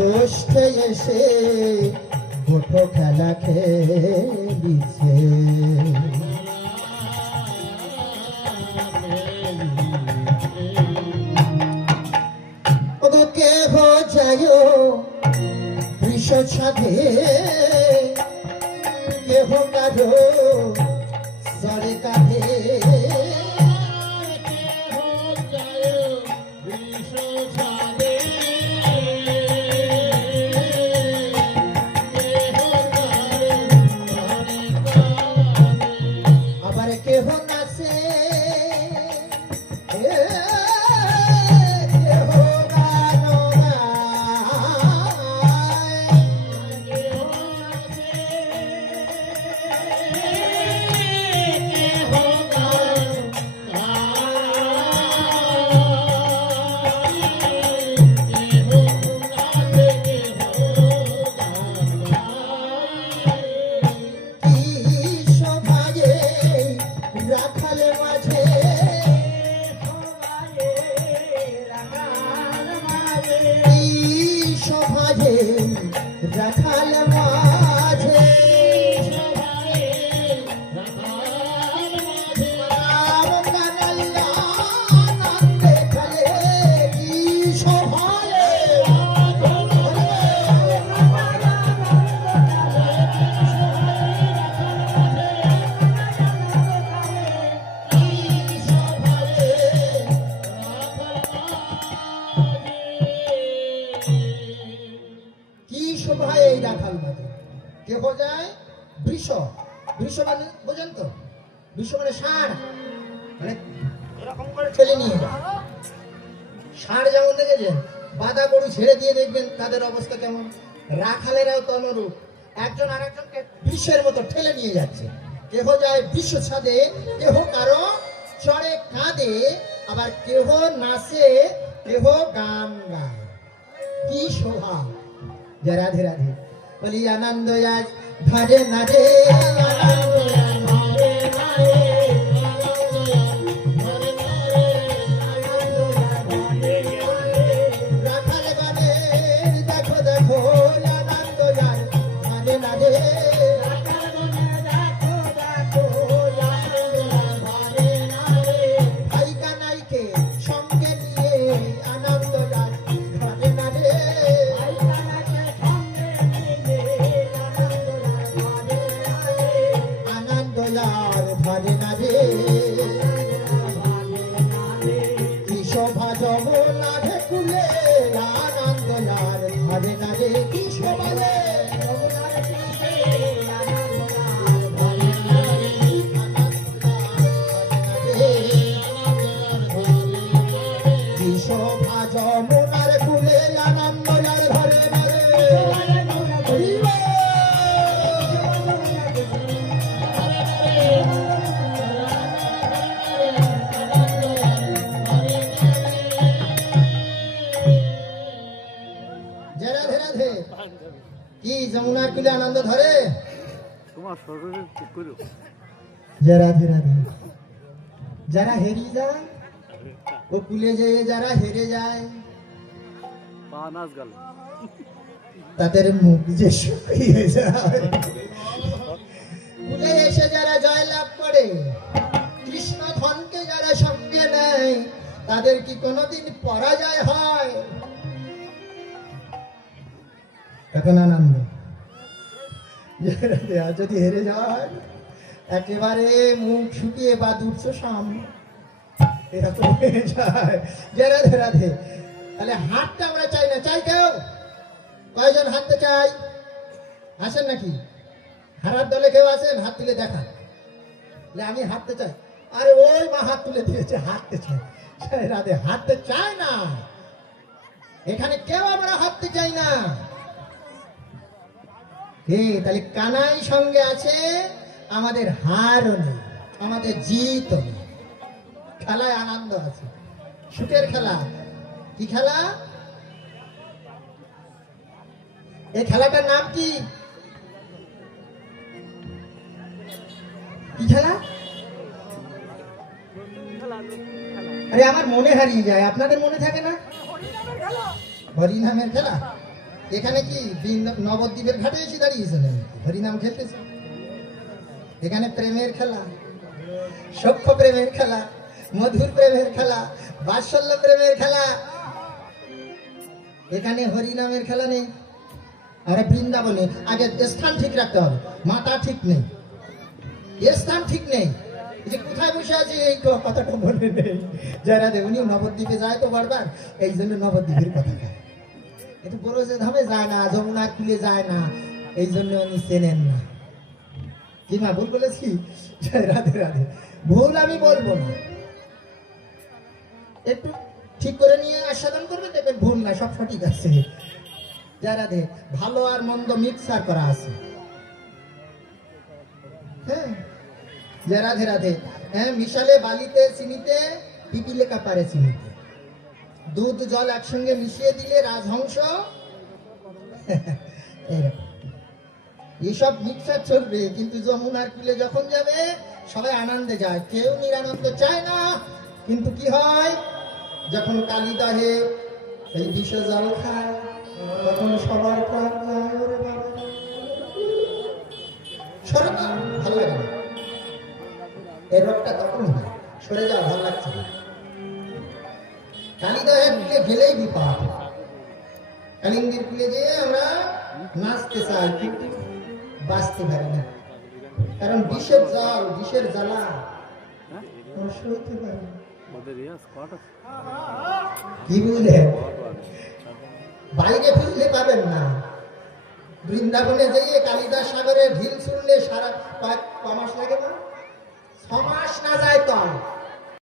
দোষে এসে গোঠো খেলা খেলিছে। ওগো কেহ যায় বৃষ ছাদে, কেহ কারো সরে কাঁধে। আবার কেহ নাচে, কেহ গান রাখাল মাঝে। রাম কানাইয়া আনন্দে খেলে কি শোভায়। শোভায় এই রাখাল মাঝে কেহ যায় বৃষ। বৃষ মানে বোঝেন তো? বৃষ মানে ষাঁড়, মানে এরকম করে ঠেলে নিয়ে যায়। ষাঁড় যেমন দেখেছেন, বাঁধা গরু ছেড়ে দিয়ে দেখবেন তাদের অবস্থা কেমন। রাখালেরাও তনরূপ, একজন আর একজনকে বৃষের মতো ঠেলে নিয়ে যাচ্ছে। কেহ যায় বৃষ ছাদে, কেহ কারো চড়ে কাঁদে, আবার কেহ নাচে, কেহ গান গায়। কি শোভা! जय राधे राधे। बोली आनंद आज धरे न रे, राखाल गाने देखो देखो आनंद आज धरे न रे। भाई का नाई के संगे निये आनंद आज धरे न रे। ধরে না রে, কি শোভা যমুনার কুলে আনন্দ আর ধরে না রে। কি শোভা রে, কি শোভা যমুনার কুলে আনন্দ আর ধরে না রে। কি যমুনার কুলে আনন্দ ধরে তোমার শরীরে ঠিক করো। জয় রাধে রাধে। যারা হেরে যায় ও কুলে যেয়ে, যারা হেরে যায় তাদের মুখ যে শুকিয়ে যায়। কুলে এসে যারা জয় লাভ করে, কৃষ্ণ ধনকে যারা সঙ্গে নেয়, তাদের কি কোনোদিন পরাজয় হয়? এখন আনন্দ। যদি হেরে যায় একেবারে মুখ শুকিয়ে বা দুঃখ সামনে এরকম হয়ে যায়। জয় রাধে রাধে। তাহলে হাতটা আমরা চাই না, চাই কেউ? কয়জন হাঁটতে চাই? আসেন নাকি? হারার দলে কেউ আসেন? হাত তুলে দেখা। আমি হাঁটতে চাই। আরে ওই মা হাত তুলে দিয়েছে, হাঁটতে চাই। জয় রাধে। হাঁটতে চায় না, এখানে কেউ আমরা হাঁটতে চাই না। তাহলে কানাই সঙ্গে আছে, আমাদের হারও নেই, আমাদের জিতও নেই। খেলায় আনন্দ আছে, সুখের খেলা। কি খেলা? এই খেলাটার নাম কি? কি খেলা? আরে আমার মনে হারিয়ে যায়, আপনাদের মনে থাকে না? হরিনামের খেলা। এখানে কি নবদ্বীপের ঘাটে এসে দাঁড়িয়েছেন হরিনাম খেলতেছে? এখানে প্রেমের খেলা, সখ্য প্রেমের খেলা, মধুর প্রেমের খেলা, বাৎসল্য প্রেমের খেলা। এখানে হরিনামের খেলা নেই। আমরা বৃন্দাবনে আগে স্থান ঠিক রাখতে হবে, মাথা ঠিক নেই, স্থান ঠিক নেই, যে কোথায় বসে আছে এই কথাটা মনে নেই। যারা উনি নবদ্বীপে যায় তো বারবার, এই জন্য নবদ্বীপের কথা খায়। একটু বড়জে ধামে যায় না, যমুনার কুলে যায় না, এই জন্য উনি চেনেন না। কি মা ভুল বলেছি? রাধে রাধে। ভুল আমি বলবো না, একটু ঠিক করে নিয়ে আস্বাদন করবে, দেখবেন ভুল না, সব সঠিক আছে। যারা দে ভালো আর মন্দ মিক্সার করা আছে। হ্যাঁ, রাধে রাধে। হ্যাঁ, মিশালে বালিতে চিনিতে, পিপিলে কাপারে চিনিতে, দুধ জল একসঙ্গে মিশিয়ে দিলে রাজহংস। এইসব মিক্সার চলবে, কিন্তু যমুনার কুলে যখন যাবে সবাই আনন্দে যায়, কেউ নিরানন্দ চায় না। কিন্তু কি হয়, যখন কালিদাহে এই বিষ জল খায়, তখন সবার প্রাণ যায়। ওরে বাবা, সরে না, ভালো লাগে না। এই রোগটা তখন হয়, সরে যাও, ভালো লাগছে না। কালিদাহের কুলে গেলেই বিপদ। কালিন্দির কুলে যেয়ে আমরা নাচতে চাই, কিন্তু বাঁচতে পারি না, কারণ বিষের জল, বিষের জ্বালা সইতে পারি না। কি বুঝলে? বাইরে খুঁজলে পাবেন না। বৃন্দাবনে যেয়ে কালিদাস সাগরে ঢিল ছুড়লে সারা 5 মাস লাগে।